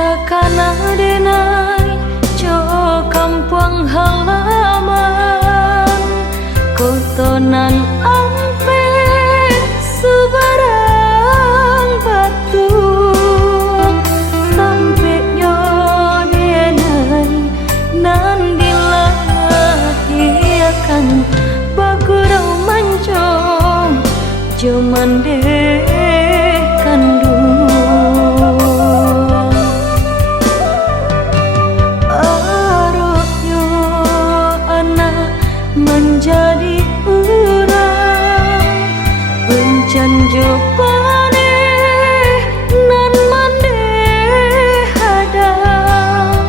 Takkan adenai jo kampung halaman kotonan ampe sebarang batu sampai nyo denai nan dilahirkan bagurau mancong jo mande kandung menjadi urang bencang jopane nan mande hadang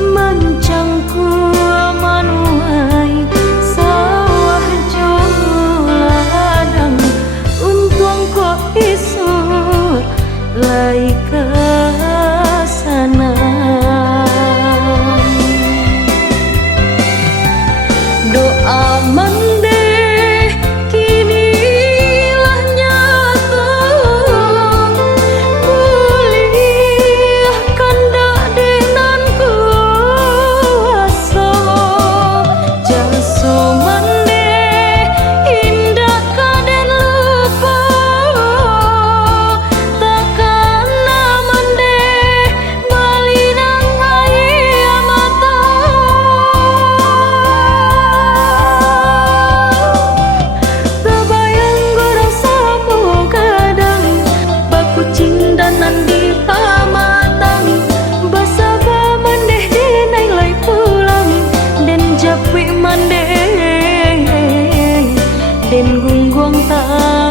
mencangku manuai sawah jo ladang untung kok isur lai ke sana doa mendeh kinilah nyata pulihkan dak denan kuasa jaso mendeh indah kaden lupa takkan mendeh balinang air mata cindanan di pamatang basaba mandeh denai lai pulang den japwi mandeh den gungguang ta